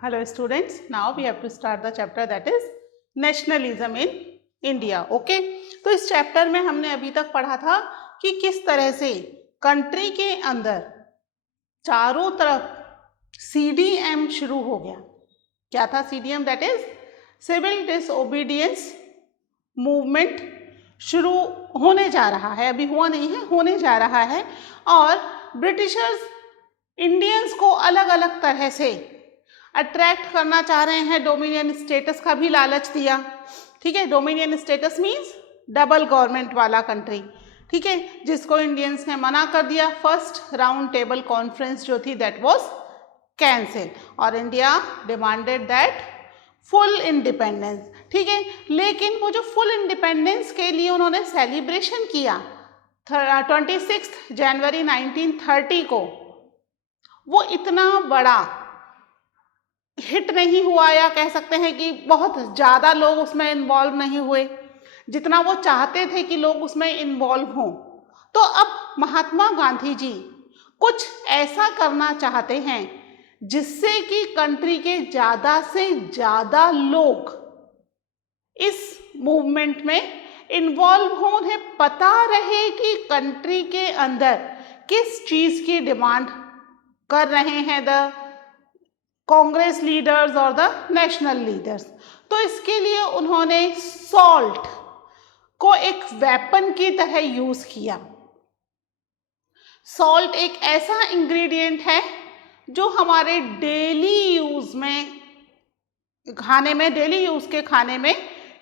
Hello students, now we have to start the chapter that is nationalism in India. Okay, तो इस chapter में हमने अभी तक पढ़ा था कि किस तरह से कंट्री के अंदर चारों तरफ CDM शुरू हो गया. क्या था CDM? That is civil disobedience movement शुरू होने जा रहा है, अभी हुआ नहीं है, होने जा रहा है. और ब्रिटिशर्स इंडियंस को अलग अलग तरह से अट्रैक्ट करना चाह रहे हैं, डोमिनियन स्टेटस का भी लालच दिया. ठीक है, dominion status means double government वाला कंट्री. ठीक है, जिसको इंडियंस ने मना कर दिया. फर्स्ट राउंड टेबल कॉन्फ्रेंस जो थी दैट वाज कैंसिल और India demanded that full independence. ठीक है, लेकिन वो जो फुल इंडिपेंडेंस के लिए उन्होंने सेलिब्रेशन किया 26 जनवरी 1930 को, वो इतना बड़ा हिट नहीं हुआ, या कह सकते हैं कि बहुत ज़्यादा लोग उसमें इन्वॉल्व नहीं हुए जितना वो चाहते थे कि लोग उसमें इन्वॉल्व हों. तो अब महात्मा गांधी जी कुछ ऐसा करना चाहते हैं जिससे कि कंट्री के ज़्यादा से ज़्यादा लोग इस मूवमेंट में इन्वॉल्व हों, उन्हें पता रहे कि कंट्री के अंदर किस चीज़ की डिमांड कर रहे हैं द कांग्रेस लीडर्स और द नेशनल लीडर्स. तो इसके लिए उन्होंने सॉल्ट को एक वेपन की तरह यूज किया. सॉल्ट एक ऐसा इंग्रेडिएंट है जो हमारे डेली यूज में खाने में, डेली यूज के खाने में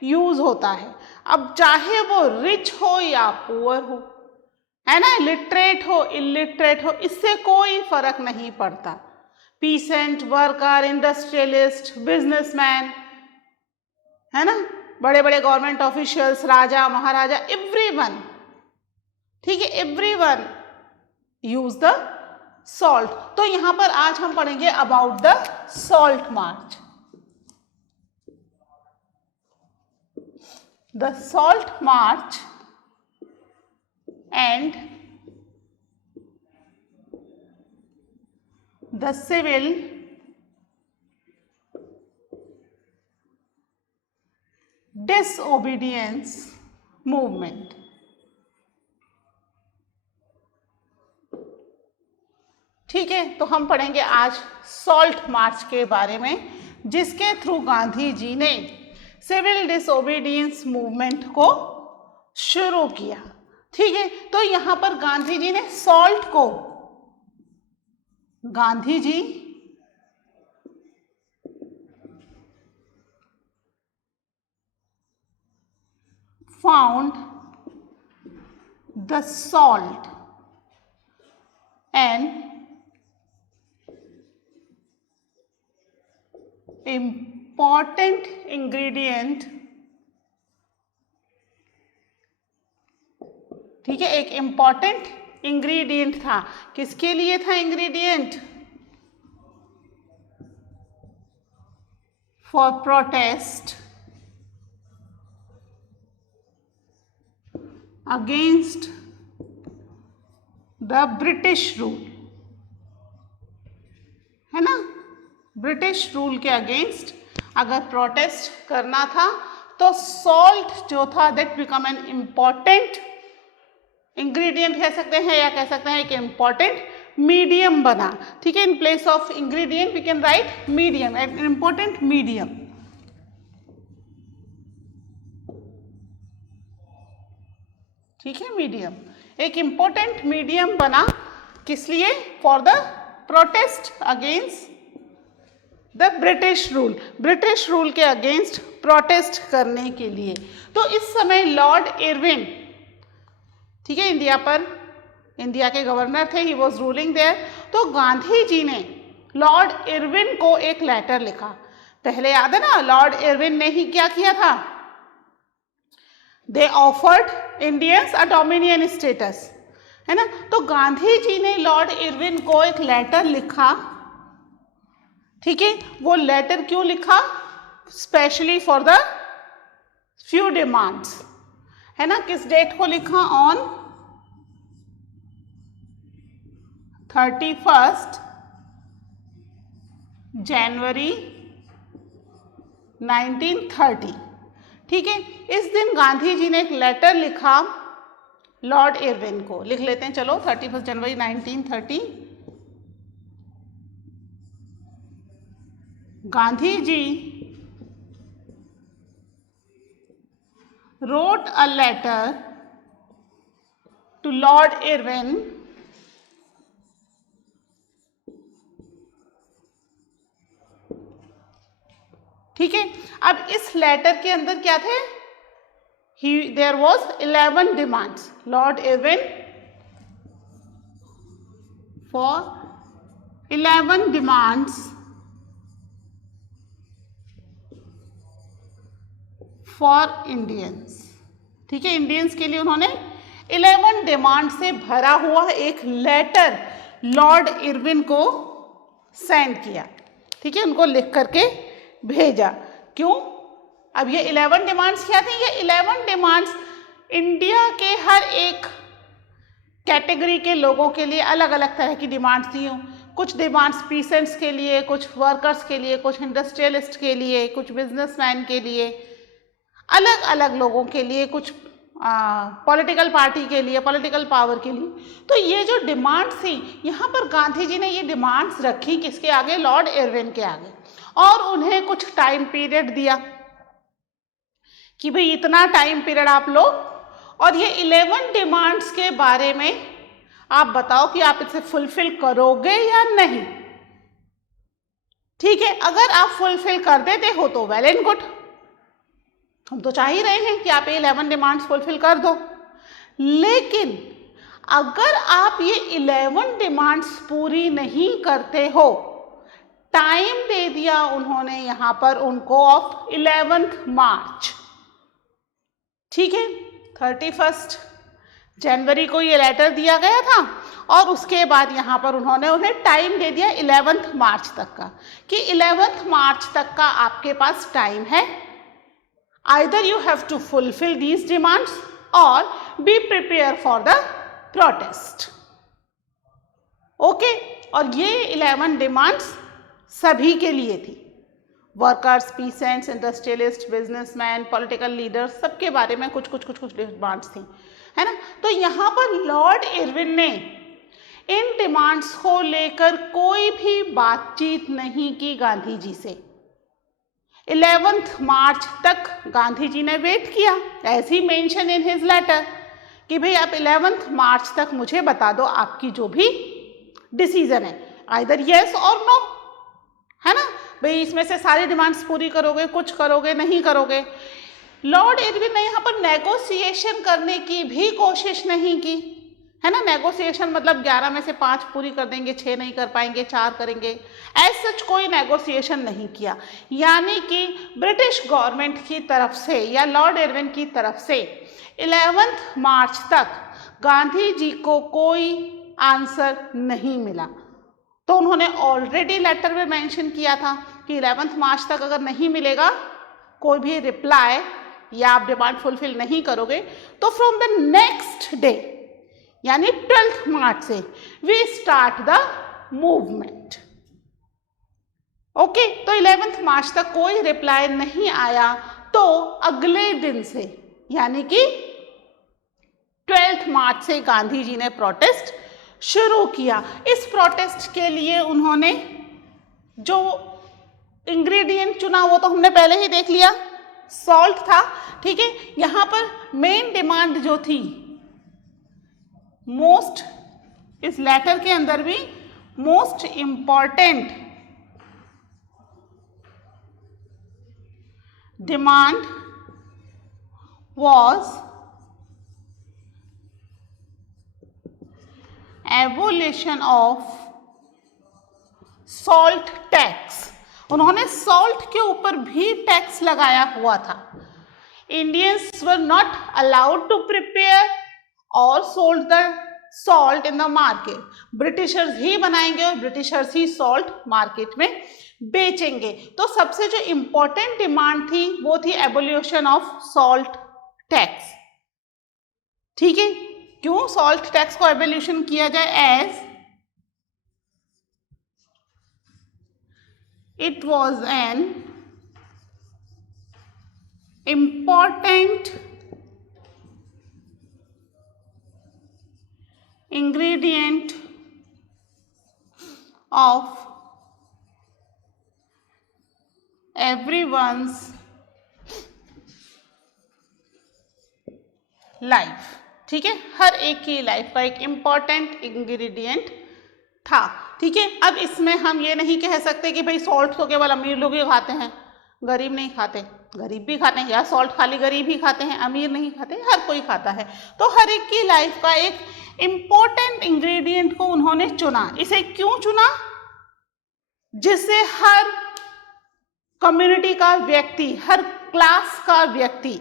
यूज होता है. अब चाहे वो रिच हो या पुअर हो, है ना, लिटरेट हो इलिटरेट हो, इससे कोई फर्क नहीं पड़ता. पीसेंट, वर्कर, इंडस्ट्रियलिस्ट, बिजनेसमैन, है ना, बड़े बड़े गवर्नमेंट ऑफिशियल्स, राजा महाराजा, एवरीवन. ठीक है, एवरीवन यूज द सॉल्ट. तो यहां पर आज हम पढ़ेंगे about the salt march. The salt march and the civil disobedience movement. ठीक है, तो हम पढ़ेंगे आज सॉल्ट मार्च के बारे में, जिसके थ्रू गांधी जी ने सिविल डिसओबीडियंस मूवमेंट को शुरू किया. ठीक है, तो यहां पर गांधी जी ने सॉल्ट को, Gandhi ji found the salt an important ingredient. ठीक है, एक इंपॉर्टेंट इंग्रेडिएंट था. किसके लिए था ingredient? For protest against the British rule, है ना, ब्रिटिश रूल के अगेंस्ट अगर प्रोटेस्ट करना था तो सॉल्ट जो था that become an important ingredient कह सकते हैं, या कह सकते हैं एक इम्पॉर्टेंट मीडियम बना. ठीक है, in place of ingredient we can write medium, an important medium. ठीक है, मीडियम एक इम्पॉर्टेंट मीडियम बना. किस लिए? For the protest against the British rule, British rule के अगेंस्ट प्रोटेस्ट करने के लिए. तो इस समय लॉर्ड इरविन, ठीक है, इंडिया के गवर्नर थे, ही वॉज रूलिंग देयर. तो गांधी जी ने लॉर्ड इरविन को एक लेटर लिखा. पहले याद है ना, लॉर्ड इरविन ने ही क्या किया था? They offered Indians a dominion status, है ना. तो गांधी जी ने लॉर्ड इरविन को एक लेटर लिखा. ठीक है, वो लेटर क्यों लिखा? Specially for the few demands, है ना. किस डेट को लिखा? ऑन 31 जनवरी 1930। ठीक है, इस दिन गांधी जी ने एक लेटर लिखा लॉर्ड इरविन को। लिख लेते हैं चलो, 31 जनवरी 1930 Gandhi ji wrote a letter to Lord Irwin ठीक है। अब इस लेटर के अंदर क्या थे? There was 11 demands. Lord Irwin for 11 demands for Indians. ठीक है, इंडियंस के लिए उन्होंने 11 डिमांड से भरा हुआ एक लेटर लॉर्ड इरविन को सेंड किया। ठीक है, उनको लिख करके भेजा। क्यों? अब ये 11 डिमांड्स क्या थी? ये 11 डिमांड्स इंडिया के हर एक कैटेगरी के लोगों के लिए अलग अलग तरह की डिमांड्स थी। कुछ डिमांड्स पीसेंट्स के लिए, कुछ वर्कर्स के लिए, कुछ इंडस्ट्रियलिस्ट के लिए, कुछ बिजनेसमैन के लिए, अलग अलग लोगों के लिए, कुछ पॉलिटिकल पार्टी के लिए, पॉलिटिकल पावर के लिए। तो ये जो डिमांड थी, यहाँ पर गांधी जी ने ये डिमांड्स रखी किसके आगे? लॉर्ड इरविन के आगे। और उन्हें कुछ टाइम पीरियड दिया कि भाई इतना टाइम पीरियड आप लो और ये 11 डिमांड्स के बारे में आप बताओ कि आप इसे फुलफिल करोगे या नहीं। ठीक है, अगर आप फुलफिल कर देते हो तो वेल एंड गुड, हम तो चाह ही रहे हैं कि आप ये 11 डिमांड्स फुलफिल कर दो। लेकिन अगर आप ये 11 डिमांड्स पूरी नहीं करते हो, टाइम दे दिया उन्होंने यहां पर उनको ऑफ 11 मार्च। ठीक है, 31 जनवरी को ये लेटर दिया गया था और उसके बाद यहां पर उन्होंने उन्हें टाइम दे दिया 11 मार्च तक का, कि 11 मार्च तक का आपके पास टाइम है। Either you have to fulfill these demands or be prepared for the protest. Okay? और ये 11 डिमांड्स सभी के लिए थी। Workers, peasants, industrialist, businessman, political leaders, सबके बारे में कुछ डिमांड्स थी, है ना। तो यहाँ पर लॉर्ड इरविन ने इन डिमांड्स को लेकर कोई भी बातचीत नहीं की गांधी जी से। 11 मार्च तक गांधी जी ने वेट किया, as he mention in his letter, कि भाई आप 11 मार्च तक मुझे बता दो आपकी जो भी डिसीजन है, आइदर यस और नो, है ना। भाई इसमें से सारी डिमांड्स पूरी करोगे, कुछ करोगे, नहीं करोगे। लॉर्ड इरविन ने यहाँ पर नेगोशिएशन करने की भी कोशिश नहीं की, है ना। नेगोशिएशन मतलब 11 में से 5 पूरी कर देंगे, 6 नहीं कर पाएंगे, 4 करेंगे, एज सच कोई नेगोशिएशन नहीं किया। यानी कि ब्रिटिश गवर्नमेंट की तरफ से या लॉर्ड इरविन की तरफ से 11 मार्च तक गांधी जी को कोई आंसर नहीं मिला। तो उन्होंने ऑलरेडी लेटर में मेंशन किया था कि 11 मार्च तक अगर नहीं मिलेगा कोई भी रिप्लाई या आप डिमांड फुलफिल नहीं करोगे, तो फ्रॉम द नेक्स्ट डे यानी 12 मार्च से we start the movement. Okay, तो 11 मार्च तक कोई रिप्लाई नहीं आया, तो अगले दिन से यानी कि 12 मार्च से गांधी जी ने प्रोटेस्ट शुरू किया। इस प्रोटेस्ट के लिए उन्होंने जो इंग्रेडिएंट चुना वो तो हमने पहले ही देख लिया, सॉल्ट था। ठीक है, यहां पर मेन डिमांड जो थी, मोस्ट, इस लेटर के अंदर भी most important demand was abolition of salt tax. उन्होंने सॉल्ट के ऊपर भी टैक्स लगाया हुआ था। Indians were not allowed to prepare और sold the salt in the market. Britishers ही बनाएंगे और ब्रिटिशर्स ही सॉल्ट मार्केट में बेचेंगे। तो सबसे जो इंपॉर्टेंट डिमांड थी वो थी एबोलिशन ऑफ सॉल्ट टैक्स। ठीक है, क्यों सॉल्ट टैक्स को एबोलिशन किया जाए? As It was an important ingredient of everyone's life. ठीक है, हर एक की लाइफ का एक इम्पॉर्टेंट इंग्रेडिएंट था। ठीक है, अब इसमें हम ये नहीं कह सकते कि भाई सॉल्ट तो केवल अमीर लोग ही खाते हैं, गरीब नहीं खाते, गरीब भी खाते हैं, या सॉल्ट खाली गरीब ही खाते हैं, अमीर नहीं खाते, हर कोई खाता है। तो हर एक की लाइफ का एक इम्पॉर्टेंट इंग्रेडिएंट को उन्होंने चुना। इसे क्यों चुना? जिससे हर कम्युनिटी का व्यक्ति, हर क्लास का व्यक्ति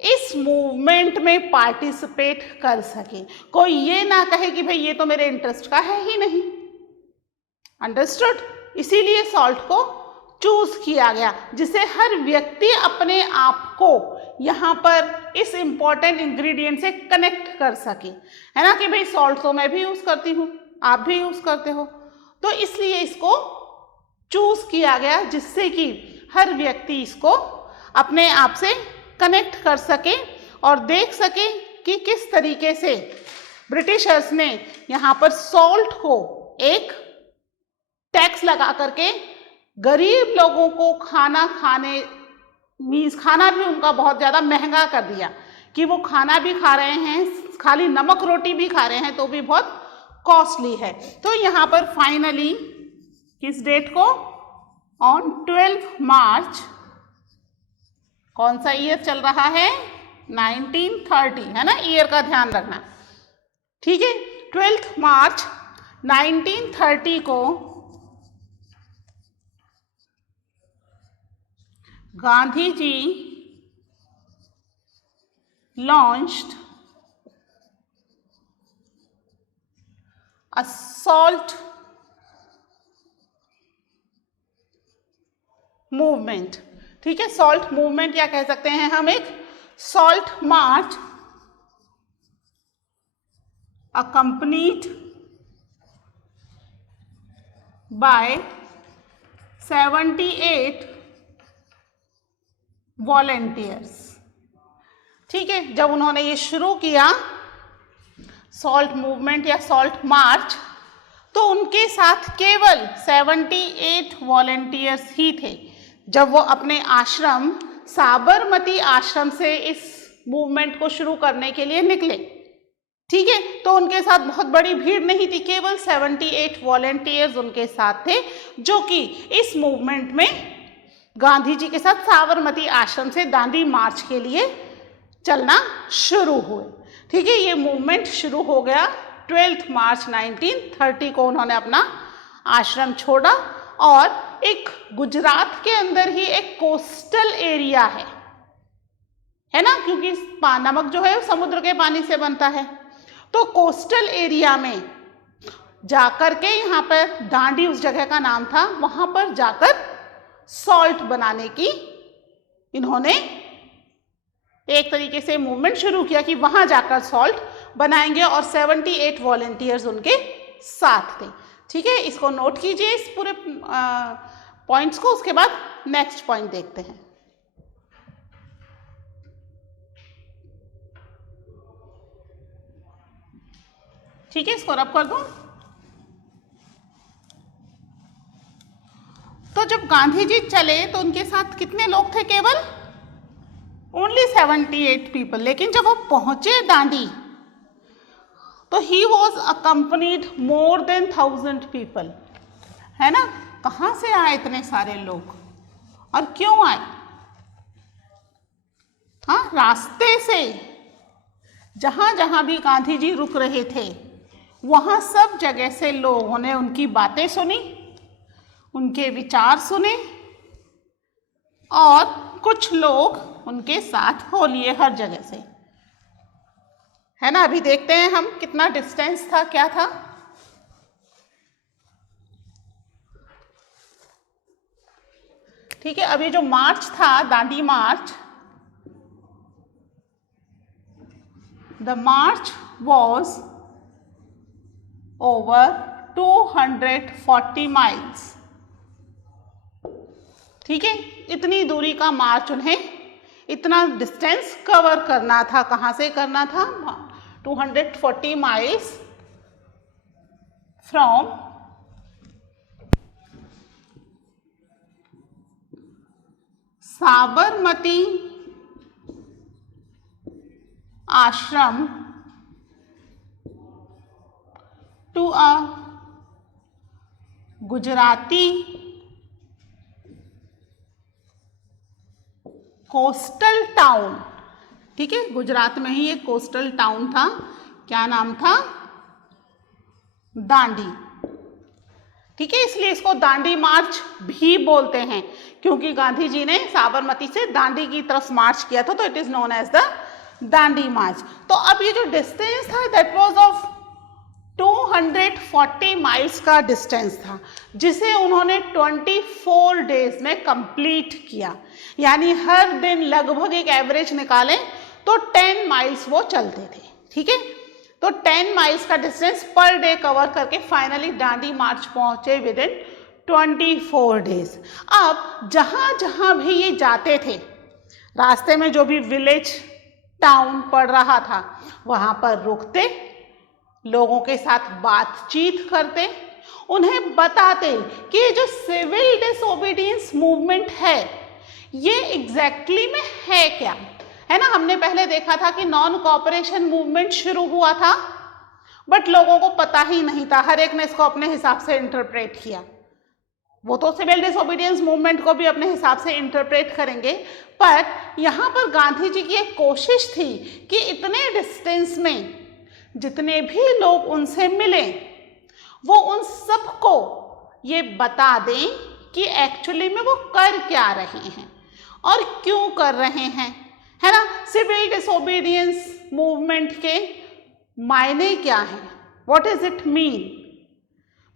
इस मूवमेंट में पार्टिसिपेट कर सके। कोई ये ना कहे कि भाई ये तो मेरे इंटरेस्ट का है ही नहीं। अंडरस्टूड? इसीलिए सॉल्ट को चूज किया गया, जिससे हर व्यक्ति अपने आप को यहाँ पर इस इंपॉर्टेंट इंग्रेडिएंट से कनेक्ट कर सके, है ना, कि भाई सॉल्ट तो मैं भी यूज करती हूँ, आप भी यूज करते हो, तो इसलिए इसको चूज किया गया, जिससे कि हर व्यक्ति इसको अपने आप से कनेक्ट कर सके और देख सके कि किस तरीके से ब्रिटिशर्स ने यहाँ पर सॉल्ट को एक टैक्स लगा करके गरीब लोगों को खाना खाने मीन्स खाना भी उनका बहुत ज़्यादा महंगा कर दिया, कि वो खाना भी खा रहे हैं, खाली नमक रोटी भी खा रहे हैं तो भी बहुत कॉस्टली है। तो यहाँ पर फाइनली किस डेट को, ऑन 12 मार्च, कौन सा ईयर चल रहा है, 1930, है ना, ईयर का ध्यान रखना। ठीक है, 12 मार्च 1930 को Gandhi ji launched a salt movement. ठीक है, सॉल्ट मूवमेंट या कह सकते हैं हम एक salt march accompanied by 78 volunteers. ठीक है, जब उन्होंने ये शुरू किया सॉल्ट मूवमेंट या सॉल्ट मार्च, तो उनके साथ केवल 78 वॉलेंटियर्स ही थे। जब वो अपने आश्रम साबरमती आश्रम से इस मूवमेंट को शुरू करने के लिए निकले, ठीक है, तो उनके साथ बहुत बड़ी भीड़ नहीं थी, केवल 78 वॉलेंटियर्स उनके साथ थे, जो कि इस मूवमेंट में गांधी जी के साथ साबरमती आश्रम से दांडी मार्च के लिए चलना शुरू हुए। ठीक है, ये मूवमेंट शुरू हो गया 12 मार्च 1930 को। उन्होंने अपना आश्रम छोड़ा और एक गुजरात के अंदर ही एक कोस्टल एरिया है ना, क्योंकि नमक जो है समुद्र के पानी से बनता है, तो कोस्टल एरिया में जाकर के यहाँ पर दांडी उस जगह का नाम था, वहां पर जाकर सॉल्ट बनाने की इन्होंने एक तरीके से मूवमेंट शुरू किया कि वहां जाकर सॉल्ट बनाएंगे, और 78 वॉलेंटियर्स उनके साथ थे। ठीक है, इसको नोट कीजिए इस पूरे पॉइंट्स को, उसके बाद नेक्स्ट पॉइंट देखते हैं। ठीक है, इसको रब कर दूं। तो जब गांधी जी चले तो उनके साथ कितने लोग थे? केवल ओनली 78 पीपल। लेकिन जब वो पहुंचे दांडी तो he was accompanied more than 1000 people, है ना। कहाँ से आए इतने सारे लोग और क्यों आए? हाँ, रास्ते से जहां जहां भी गांधी जी रुक रहे थे वहां सब जगह से लोगों ने उनकी बातें सुनी, उनके विचार सुने, और कुछ लोग उनके साथ हो लिए हर जगह से, है ना। अभी देखते हैं हम कितना डिस्टेंस था, क्या था। ठीक है, अभी जो मार्च था, Dandi march, the march was over 240 miles, ठीक है, इतनी दूरी का मार्च उन्हें, इतना डिस्टेंस कवर करना था। कहाँ से करना था? 240 miles from Sabarmati Ashram to a Gujarati coastal town. ठीक है, गुजरात में ही एक कोस्टल टाउन था, क्या नाम था? दांडी। ठीक है, इसलिए इसको दांडी मार्च भी बोलते हैं, क्योंकि गांधी जी ने साबरमती से दांडी की तरफ मार्च किया था, तो it is known as the Dandi march. तो अब ये जो डिस्टेंस था दैट वाज ऑफ 240 माइल्स का डिस्टेंस था, जिसे उन्होंने 24 डेज में कंप्लीट किया। यानी हर दिन लगभग एक एवरेज निकालें तो 10 माइल्स वो चलते थे। ठीक है, तो 10 माइल्स का डिस्टेंस पर डे कवर करके फाइनली दांडी मार्च पहुंचे विद इन 24 डेज। अब जहां जहां भी ये जाते थे, रास्ते में जो भी विलेज टाउन पड़ रहा था वहां पर रुकते, लोगों के साथ बातचीत करते, उन्हें बताते कि ये जो सिविल डिसोबीडियंस मूवमेंट है ये एग्जैक्टली में है क्या, है ना। हमने पहले देखा था कि नॉन कोऑपरेशन मूवमेंट शुरू हुआ था, बट लोगों को पता ही नहीं था, हर एक ने इसको अपने हिसाब से इंटरप्रेट किया। वो तो सिविल डिसोबीडियंस मूवमेंट को भी अपने हिसाब से इंटरप्रेट करेंगे, पर यहाँ पर गांधी जी की एक कोशिश थी कि इतने डिस्टेंस में जितने भी लोग उनसे मिले वो उन सबको ये बता दें कि एक्चुअली में वो कर क्या रहे हैं और क्यों कर रहे हैं, है ना। सिविल डिसोबीडियंस मूवमेंट के मायने क्या हैं, व्हाट इज इट मीन।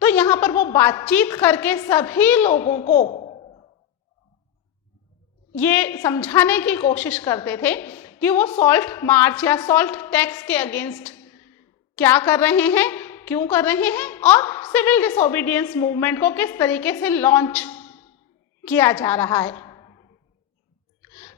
तो यहाँ पर वो बातचीत करके सभी लोगों को ये समझाने की कोशिश करते थे कि वो सॉल्ट मार्च या सॉल्ट टैक्स के अगेंस्ट क्या कर रहे हैं, क्यों कर रहे हैं, और सिविल डिसोबीडियंस मूवमेंट को किस तरीके से लॉन्च किया जा रहा है।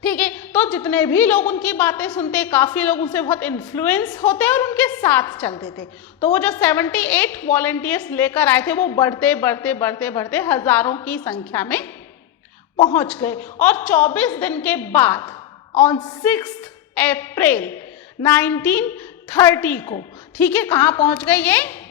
ठीक है, तो जितने भी लोग उनकी बातें सुनते, काफी लोग उनसे बहुत इन्फ्लुएंस होते और उनके साथ चलते थे। तो वो जो 78 वॉलंटियर्स लेकर आए थे वो बढ़ते बढ़ते बढ़ते बढ़ते हजारों की संख्या में पहुंच गए, और 24 दिन के बाद ऑन 6 अप्रैल 1930 को, ठीक है, कहां पहुंच गए ये?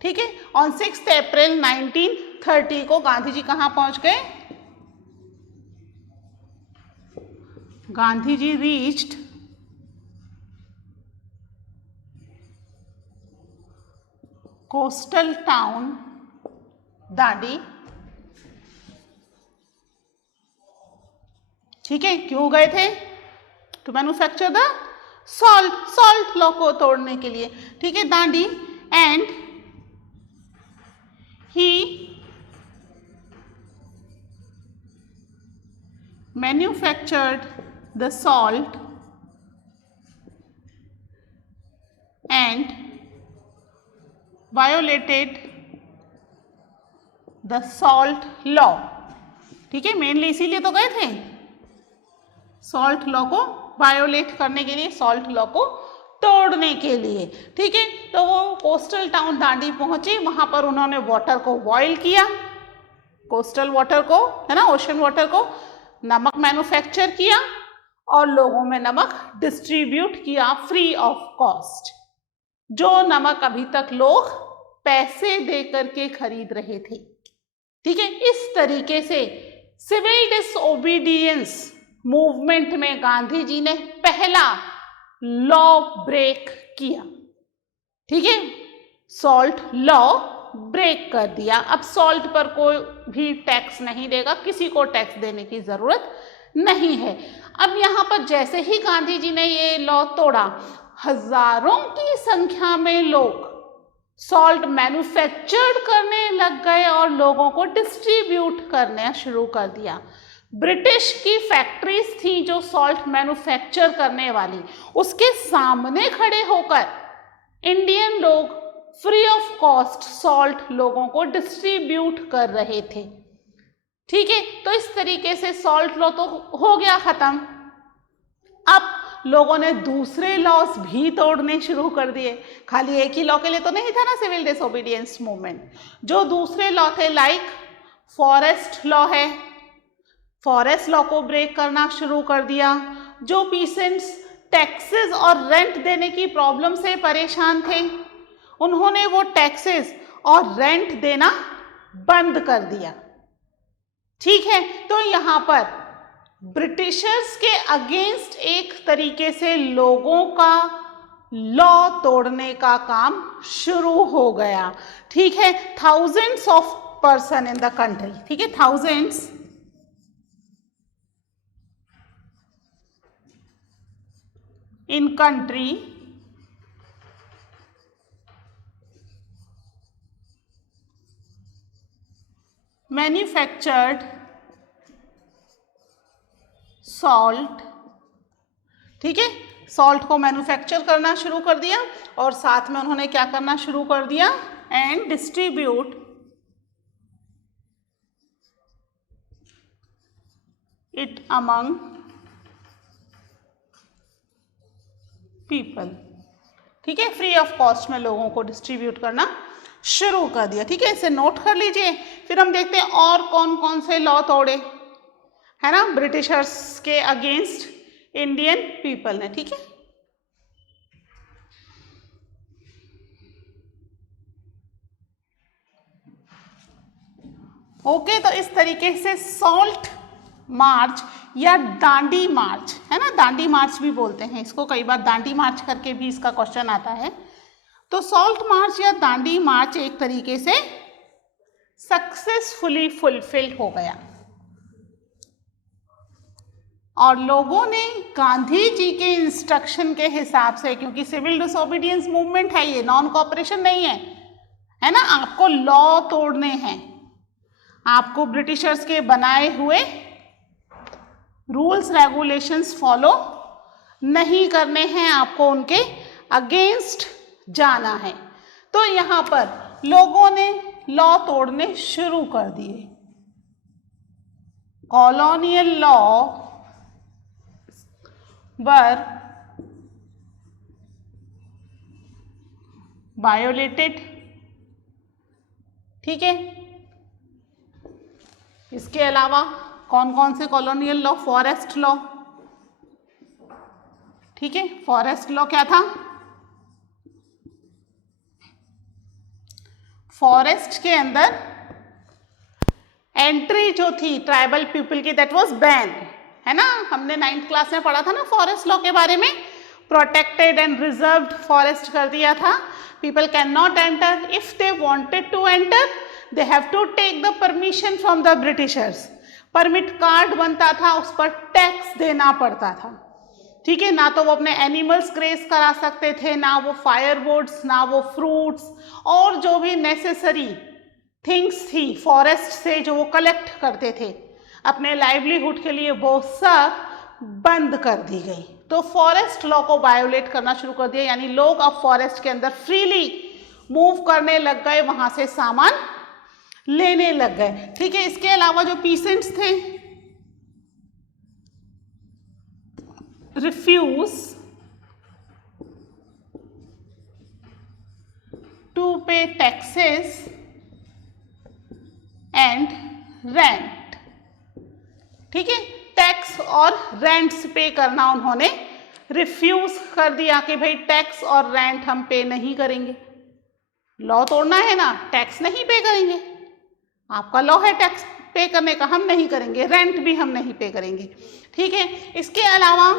ठीक है, ऑन 6 अप्रैल 1930 को गांधी जी कहां पहुंच गए? Gandhi ji reached coastal town Dandi. ठीक है, क्यों गए थे? To manufacture the salt law को तोड़ने के लिए। ठीक है, Dandi, and he manufactured the salt and violated the salt law. ठीक है, मेनली इसीलिए तो गए थे, सॉल्ट लॉ को वायोलेट करने के लिए, सॉल्ट लॉ को तोड़ने के लिए। ठीक है, तो वो कोस्टल टाउन दांडी पहुंचे, वहां पर उन्होंने वाटर को बॉईल किया, कोस्टल वाटर को, है ना, ओशन वाटर को, नमक मैन्युफैक्चर किया और लोगों में नमक डिस्ट्रीब्यूट किया फ्री ऑफ कॉस्ट। जो नमक अभी तक लोग पैसे दे करके खरीद रहे थे। ठीक है, इस तरीके से सिविल डिसओबीडियंस मूवमेंट में गांधी जी ने पहला लॉ ब्रेक किया। ठीक है, सॉल्ट लॉ ब्रेक कर दिया। अब सॉल्ट पर कोई भी टैक्स नहीं देगा, किसी को टैक्स देने की जरूरत नहीं है। अब यहाँ पर जैसे ही गांधी जी ने ये लॉ तोड़ा, हजारों की संख्या में लोग सॉल्ट मैन्युफैक्चर्ड करने लग गए और लोगों को डिस्ट्रीब्यूट करना शुरू कर दिया। ब्रिटिश की फैक्ट्रीज थी जो सॉल्ट मैन्युफैक्चर करने वाली, उसके सामने खड़े होकर इंडियन लोग फ्री ऑफ कॉस्ट सॉल्ट लोगों को डिस्ट्रीब्यूट कर रहे थे। ठीक है, तो इस तरीके से सॉल्ट लॉ तो हो गया खत्म। अब लोगों ने दूसरे लॉस भी तोड़ने शुरू कर दिए, खाली एक ही लॉ के लिए तो नहीं था ना सिविल डिसोबीडियंस मूवमेंट। जो दूसरे लॉ थे लाइक फॉरेस्ट लॉ है, फॉरेस्ट लॉ को ब्रेक करना शुरू कर दिया। जो पीसेंट्स टैक्सेस और रेंट देने की प्रॉब्लम से परेशान थे, उन्होंने वो टैक्सेस और रेंट देना बंद कर दिया। ठीक है, तो यहाँ पर ब्रिटिशर्स के अगेंस्ट एक तरीके से लोगों का लॉ तोड़ने का काम शुरू हो गया। ठीक है, thousands of person in the country, ठीक है, thousands in country manufactured salt, ठीक है, सॉल्ट को मैन्युफैक्चर करना शुरू कर दिया और साथ में उन्होंने क्या करना शुरू कर दिया, and distribute it among people. ठीक है, फ्री ऑफ कॉस्ट में लोगों को डिस्ट्रीब्यूट करना शुरू कर दिया। ठीक है, इसे नोट कर लीजिए। फिर हम देखते हैं और कौन कौन से लॉ तोड़े, है ना, ब्रिटिशर्स के अगेंस्ट इंडियन पीपल ने। ठीक है, ओके, तो इस तरीके से सॉल्ट मार्च या दांडी मार्च, है ना, दांडी मार्च भी बोलते हैं इसको, कई बार दांडी मार्च करके भी इसका क्वेश्चन आता है। तो सॉल्ट मार्च या दांडी मार्च एक तरीके से सक्सेसफुली फुलफिल हो गया और लोगों ने गांधी जी के इंस्ट्रक्शन के हिसाब से, क्योंकि सिविल डिसोबीडियंस मूवमेंट है ये, नॉन कॉपरेशन नहीं है ना, आपको लॉ तोड़ने हैं, आपको ब्रिटिशर्स के बनाए हुए रूल्स रेगुलेशंस फॉलो नहीं करने हैं, आपको उनके अगेंस्ट जाना है। तो यहाँ पर लोगों ने लॉ तोड़ने शुरू कर दिए। कॉलोनियल लॉ वर वायोलेटेड। ठीक है, इसके अलावा कौन कौन से कॉलोनियल लॉ, फॉरेस्ट लॉ, ठीक है, फॉरेस्ट लॉ क्या था, फॉरेस्ट के अंदर एंट्री जो थी ट्राइबल पीपल की, दैट वाज बैन, है ना, हमने 9th क्लास में पढ़ा था ना फॉरेस्ट लॉ के बारे में। प्रोटेक्टेड एंड रिजर्व्ड फॉरेस्ट कर दिया था, people can not enter, if they wanted to enter they have to take the permission from the Britishers. Permit card बनता था, उस पर टैक्स देना पड़ता था। ठीक है, ना तो वो अपने एनिमल्स ग्रेस करा सकते थे, ना वो फायरवुड्स, ना वो फ्रूट्स और जो भी नेसेसरी थिंग्स थी फॉरेस्ट से जो वो कलेक्ट करते थे अपने लाइवलीहुड के लिए, वो सब बंद कर दी गई। तो फॉरेस्ट लॉ को वायोलेट करना शुरू कर दिया, यानी लोग अब फॉरेस्ट के अंदर फ्रीली मूव करने लग गए, वहां से सामान लेने लग गए। ठीक है, इसके अलावा जो पीसेंट्स थे, रिफ्यूज टू पे टैक्सेस एंड रेंट। ठीक है, टैक्स और रेंट्स पे करना उन्होंने रिफ्यूज कर दिया कि भाई टैक्स और रेंट हम पे नहीं करेंगे। लॉ तोड़ना है ना, टैक्स नहीं पे करेंगे, आपका लॉ है टैक्स पे करने का, हम नहीं करेंगे, रेंट भी हम नहीं पे करेंगे। ठीक है, इसके अलावा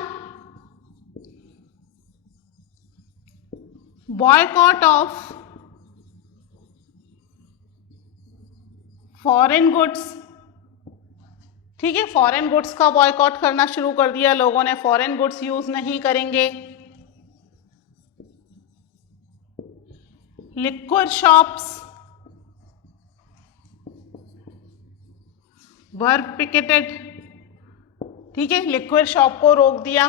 बॉयकॉट ऑफ फॉरेन गुड्स। ठीक है, फॉरेन गुड्स का बॉयकॉट करना शुरू कर दिया लोगों ने, फॉरेन गुड्स यूज नहीं करेंगे। लिक्विड शॉप्स वर पिकेटेड। ठीक है, लिक्विड शॉप को रोक दिया,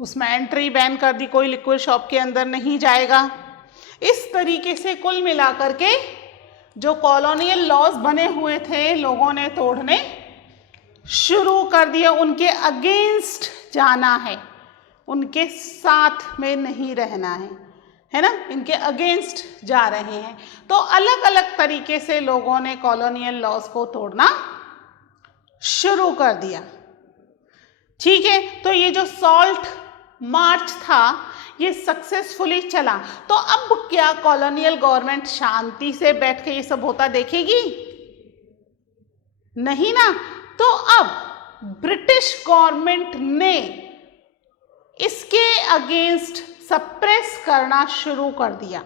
उसमें एंट्री बैन कर दी, कोई लिक्विड शॉप के अंदर नहीं जाएगा। इस तरीके से कुल मिलाकर के जो कॉलोनियल लॉज बने हुए थे लोगों ने तोड़ने शुरू कर दिया। उनके अगेंस्ट जाना है, उनके साथ में नहीं रहना है ना, इनके अगेंस्ट जा रहे हैं। तो अलग अलग तरीके से लोगों ने कॉलोनियल लॉज को तोड़ना शुरू कर दिया। ठीक है, तो ये जो सॉल्ट मार्च था ये सक्सेसफुली चला। तो अब क्या कॉलोनियल गवर्नमेंट शांति से बैठ के ये सब होता देखेगी? नहीं ना। तो अब ब्रिटिश गवर्नमेंट ने इसके अगेंस्ट सप्रेस करना शुरू कर दिया।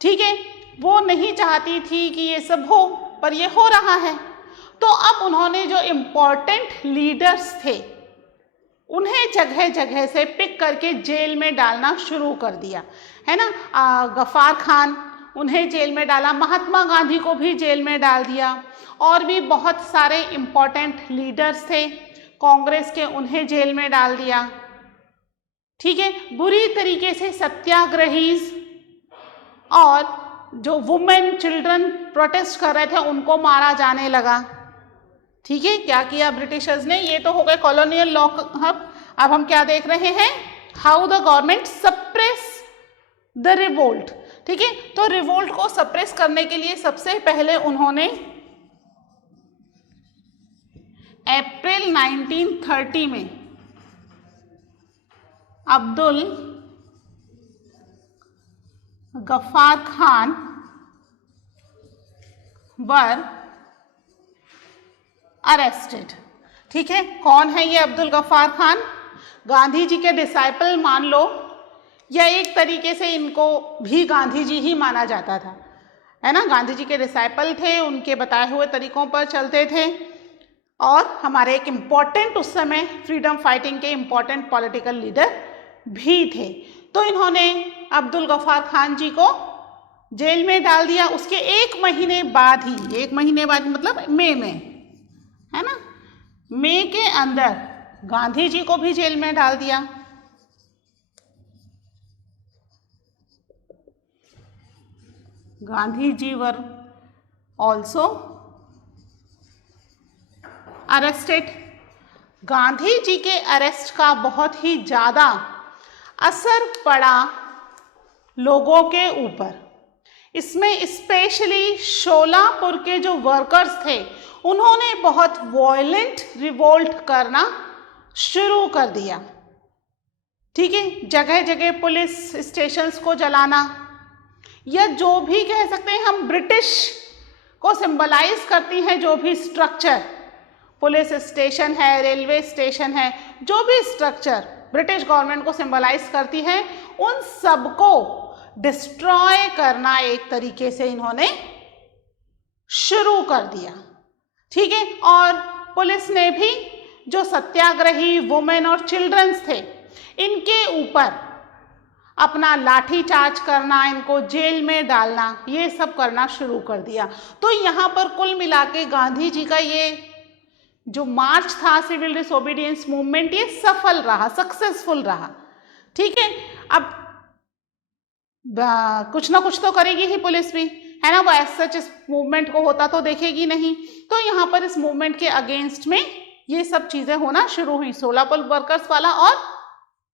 ठीक है, वो नहीं चाहती थी कि ये सब हो, पर ये हो रहा है। तो अब उन्होंने जो इम्पोर्टेंट लीडर्स थे उन्हें जगह जगह से पिक करके जेल में डालना शुरू कर दिया, है ना। गफ्फार खान, उन्हें जेल में डाला, महात्मा गांधी को भी जेल में डाल दिया, और भी बहुत सारे इम्पोर्टेंट लीडर्स थे कांग्रेस के, उन्हें जेल में डाल दिया। ठीक है, बुरी तरीके से सत्याग्रही और जो वुमेन चिल्ड्रन प्रोटेस्ट कर रहे थे उनको मारा जाने लगा। ठीक है, क्या किया ब्रिटिशर्स ने? ये तो हो गए कॉलोनियल लॉ। अब हम क्या देख रहे हैं? How the government suppress the revolt. ठीक है, तो रिवोल्ट को सप्रेस करने के लिए सबसे पहले उन्होंने अप्रैल 1930 में अब्दुल गफ्फार खान वर अरेस्टेड। ठीक है, कौन है ये अब्दुल गफ्फार खान? गांधी जी के डिसाइपल मान लो, या एक तरीके से इनको भी गांधी जी ही माना जाता था, है ना। गांधी जी के डिसाइपल थे, उनके बताए हुए तरीकों पर चलते थे, और हमारे एक इम्पॉर्टेंट उस समय फ्रीडम फाइटिंग के इम्पॉर्टेंट पॉलिटिकल लीडर भी थे। तो इन्होंने अब्दुल गफ्फार खान जी को जेल में डाल दिया। उसके एक महीने बाद ही, एक महीने बाद मतलब मई में, है ना, मई के अंदर गांधी जी को भी जेल में डाल दिया। Gandhi ji were also arrested. Gandhi ji के अरेस्ट का बहुत ही ज़्यादा असर पड़ा लोगों के ऊपर। इसमें स्पेशली शोलापुर के जो वर्कर्स थे उन्होंने बहुत वॉयलेंट रिवोल्ट करना शुरू कर दिया। ठीक है, जगह जगह पुलिस स्टेशंस को जलाना, या जो भी कह सकते हैं हम ब्रिटिश को सिंबलाइज करती हैं जो भी स्ट्रक्चर, पुलिस स्टेशन है, रेलवे स्टेशन है, जो भी स्ट्रक्चर ब्रिटिश गवर्नमेंट को सिंबलाइज करती है, उन सबको डिस्ट्रॉय करना एक तरीके से इन्होंने शुरू कर दिया। ठीक है, और पुलिस ने भी जो सत्याग्रही वुमेन और चिल्ड्रंस थे इनके ऊपर अपना लाठीचार्ज करना, इनको जेल में डालना, ये सब करना शुरू कर दिया। तो यहाँ पर कुल मिला के गांधी जी का ये जो मार्च था सिविल डिसोबीडियंस मूवमेंट, ये सफल रहा, सक्सेसफुल रहा। ठीक है, अब कुछ ना कुछ तो करेगी ही पुलिस भी, है ना। वो एज सच इस मूवमेंट को होता तो देखेगी नहीं। तो यहाँ पर इस मूवमेंट के अगेंस्ट में ये सब चीजें होना शुरू हुई, सोलापुर वर्कर्स वाला, और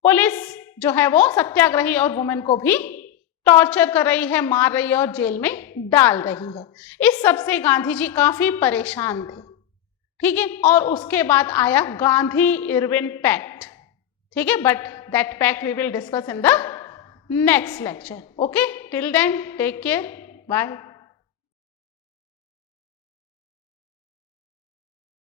पुलिस जो है वो सत्याग्रही और वुमेन को भी टॉर्चर कर रही है, मार रही है और जेल में डाल रही है। इस सब से गांधी जी काफी परेशान थे। ठीक है, और उसके बाद आया गांधी इरविन पैक्ट। ठीक है, but that pact we will discuss in the next lecture. Okay, till then take care, bye.